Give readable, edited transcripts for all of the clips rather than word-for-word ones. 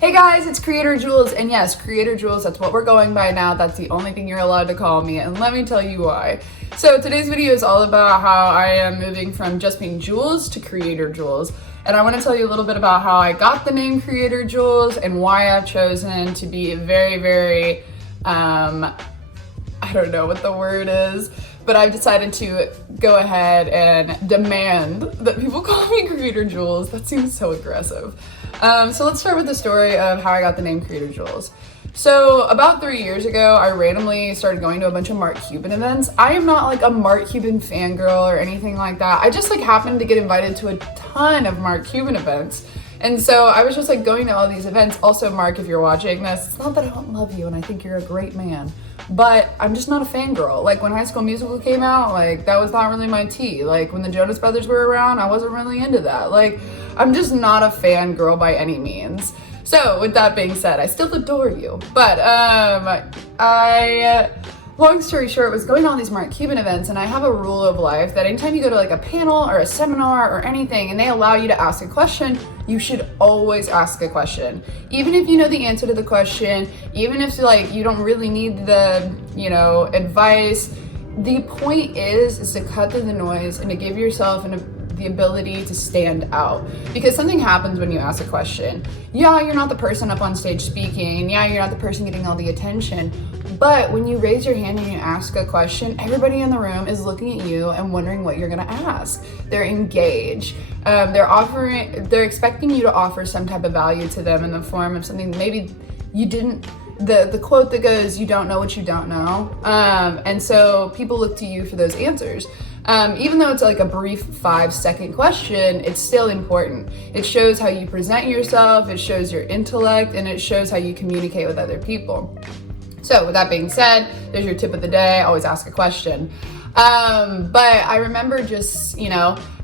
Hey guys, it's Creator Jules, and yes, Creator Jules, that's what we're going by now. That's the only thing you're allowed to call me, and let me tell you why. So today's video is all about how I am moving from just being Jules to Creator Jules, and I want to tell you a little bit about how I got the name Creator Jules and why I've chosen to be very, I don't know what the word is, but I've decided to go ahead and demand that people call me Creator Jules. That seems so aggressive. So let's start with the story of how I got the name Creator Jules. So about 3 years ago, I randomly started going to a bunch of Mark Cuban events. I am not like a Mark Cuban fangirl or anything like that. I just like happened to get invited to a ton of Mark Cuban events. And so I was just like going to all these events. Also, Mark, if you're watching this, it's not that I don't love you and I think you're a great man, but I'm just not a fangirl. Like when High School Musical came out, like that was not really my tea. Like when the Jonas Brothers were around, I wasn't really into that. Like I'm just not a fangirl by any means. So with that being said, I still adore you. But long story short, was going to all these Mark Cuban events, and I have a rule of life that anytime you go to like a panel or a seminar or anything and they allow you to ask a question, you should always ask a question. Even if you know the answer to the question, even if like you don't really need the, advice, the point is to cut through the noise and to give yourself the ability to stand out, because something happens when you ask a question. Yeah, you're not the person up on stage speaking, and yeah, you're not the person getting all the attention, but when you raise your hand and you ask a question, everybody in the room is looking at you and wondering what you're gonna ask. They're engaged. They're expecting you to offer some type of value to them in the form of something maybe you didn't, the quote that goes, you don't know what you don't know. And so people look to you for those answers. Even though it's like a brief 5-second question, it's still important. It shows how you present yourself, it shows your intellect, and it shows how you communicate with other people. So with that being said, there's your tip of the day, always ask a question. But I remember just,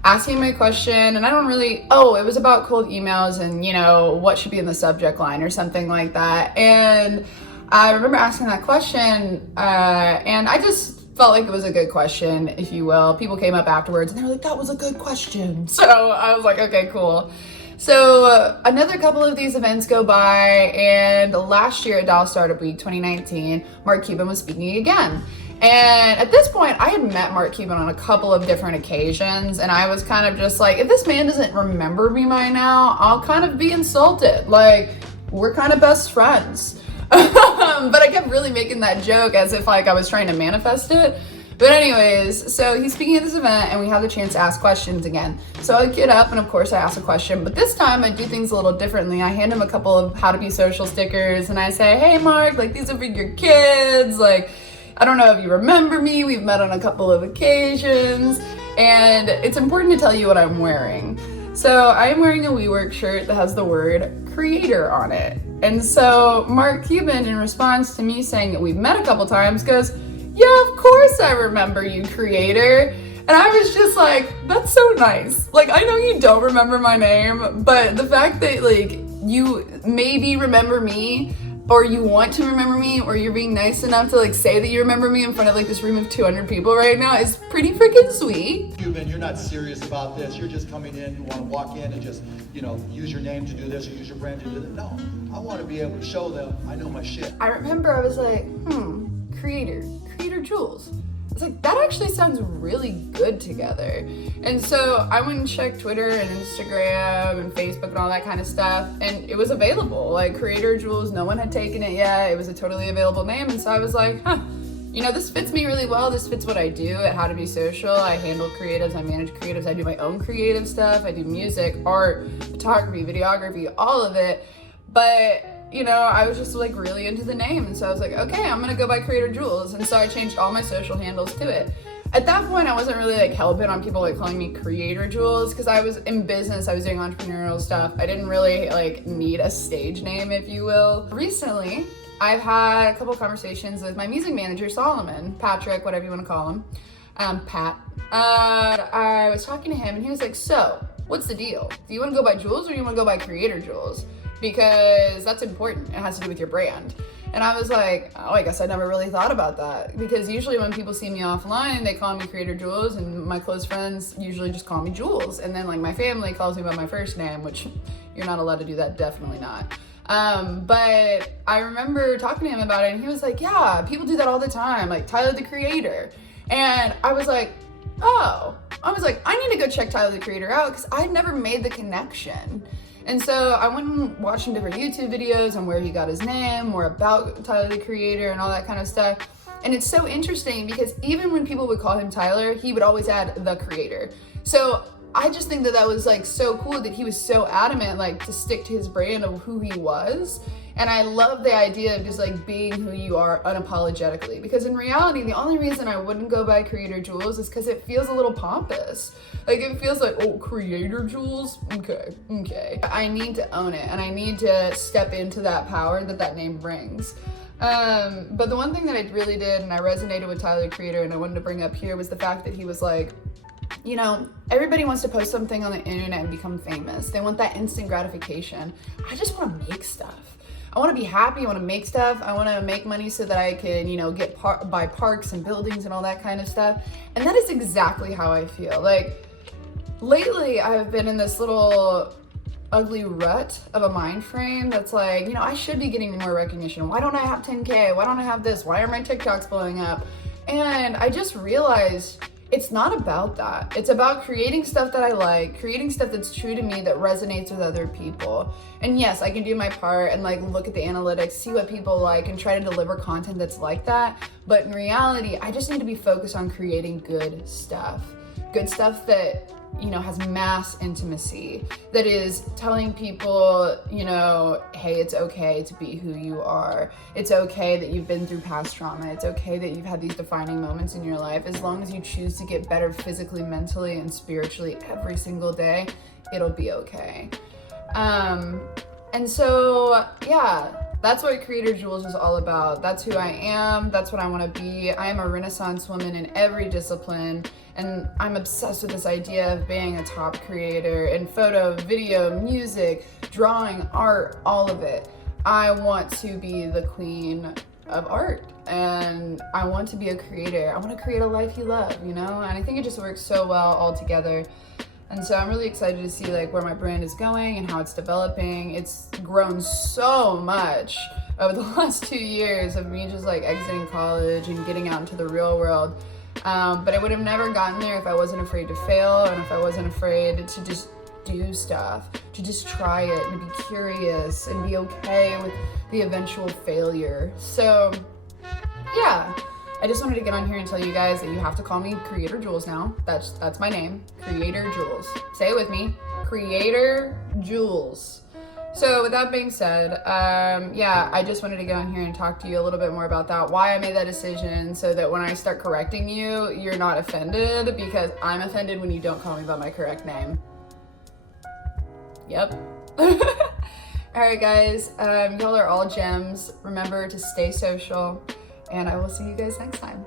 asking my question, and I don't really, it was about cold emails and, what should be in the subject line or something like that. And I remember asking that question, and I just felt like it was a good question, if you will. People came up afterwards and they were like, that was a good question. So I was like, okay, cool. So another couple of these events go by, and last year at Dallas Startup Week 2019, Mark Cuban was speaking again. And at this point, I had met Mark Cuban on a couple of different occasions, and I was kind of just like, if this man doesn't remember me by now, I'll kind of be insulted. Like, we're kind of best friends. But I kept really making that joke as if like I was trying to manifest it. But anyways, so he's speaking at this event and we have the chance to ask questions again. So I get up and of course I ask a question, but this time I do things a little differently. I hand him a couple of How to Be Social stickers and I say, hey Mark, like these are for your kids. Like, I don't know if you remember me, we've met on a couple of occasions, and it's important to tell you what I'm wearing. So I am wearing a WeWork shirt that has the word creator on it. And so Mark Cuban, in response to me saying that we've met a couple times, goes, yeah, of course I remember you, creator. And I was just like, that's so nice. Like, I know you don't remember my name, but the fact that like you maybe remember me, or you want to remember me, or you're being nice enough to like say that you remember me in front of like this room of 200 people right now is pretty freaking sweet. Cuban, you're not serious about this. You're just coming in, you want to walk in and just, use your name to do this or use your brand to do that. No, I want to be able to show them I know my shit. I remember I was like, Creator Jules. It's like, that actually sounds really good together. And so I went and checked Twitter and Instagram and Facebook and all that kind of stuff, and it was available. Like Creator Jules, no one had taken it yet. It was a totally available name. And so I was like, this fits me really well. This fits what I do at How to Be Social. I handle creatives, I manage creatives, I do my own creative stuff. I do music, art, photography, videography, all of it. But I was just like really into the name. And so I was like, okay, I'm gonna go by Creator Jules. And so I changed all my social handles to it. At that point, I wasn't really like hell-bent on people like calling me Creator Jules, because I was in business, I was doing entrepreneurial stuff. I didn't really like need a stage name, if you will. Recently, I've had a couple conversations with my music manager, Solomon, Patrick, whatever you want to call him, Pat. I was talking to him and he was like, so what's the deal? Do you want to go by Jules or do you want to go by Creator Jules? Because that's important. It has to do with your brand. And I was like, I guess I never really thought about that, because usually when people see me offline, they call me Creator Jules, and my close friends usually just call me Jules. And then like my family calls me by my first name, which you're not allowed to do that, definitely not. But I remember talking to him about it, and he was like, yeah, people do that all the time, like Tyler the Creator. And I was like, oh, I need to go check Tyler the Creator out, because I'd never made the connection. And so I went and watched some different YouTube videos on where he got his name, more about Tyler the Creator and all that kind of stuff. And it's so interesting because even when people would call him Tyler, he would always add the Creator. So I just think that that was like so cool that he was so adamant like to stick to his brand of who he was. And I love the idea of just like being who you are unapologetically, because in reality, the only reason I wouldn't go by Creator Jules is because it feels a little pompous. Like it feels like, oh, Creator Jules? Okay. I need to own it, and I need to step into that power that that name brings. But the one thing that I really did, and I resonated with Tyler the Creator, and I wanted to bring up here, was the fact that he was like, you know, everybody wants to post something on the internet and become famous. They want that instant gratification. I just want to make stuff. I want to be happy. I want to make stuff. I want to make money so that I can, you know, buy parks and buildings and all that kind of stuff. And that is exactly how I feel. Like, lately I've been in this little ugly rut of a mind frame that's like, you know, I should be getting more recognition. Why don't I have 10K? Why don't I have this? Why are my TikToks blowing up? And I just realized it's not about that. It's about creating stuff that I like, creating stuff that's true to me, that resonates with other people. And yes, I can do my part and like look at the analytics, see what people like, and try to deliver content that's like that. But in reality, I just need to be focused on creating good stuff that, you know, has mass intimacy, that is telling people, you know, hey, it's okay to be who you are. It's okay that you've been through past trauma. It's okay that you've had these defining moments in your life. As long as you choose to get better physically, mentally, and spiritually every single day, it'll be okay. And so, yeah, that's what Creator Jules is all about. That's who I am. That's what I want to be. I am a Renaissance woman in every discipline. And I'm obsessed with this idea of being a top creator in photo, video, music, drawing, art, all of it. I want to be the queen of art, and I want to be a creator. I want to create a life you love, you know? And I think it just works so well all together. And so I'm really excited to see like where my brand is going and how it's developing. It's grown so much over the last 2 years of me just like exiting college and getting out into the real world. But I would have never gotten there if I wasn't afraid to fail, and if I wasn't afraid to just do stuff, to just try it and to be curious and be okay with the eventual failure. So yeah, I just wanted to get on here and tell you guys that you have to call me Creator Jules now. That's my name, Creator Jules. Say it with me, Creator Jules. So with that being said, yeah, I just wanted to get on here and talk to you a little bit more about that, why I made that decision, so that when I start correcting you, you're not offended, because I'm offended when you don't call me by my correct name. Yep. All right, guys, y'all are all gems. Remember to stay social, and I will see you guys next time.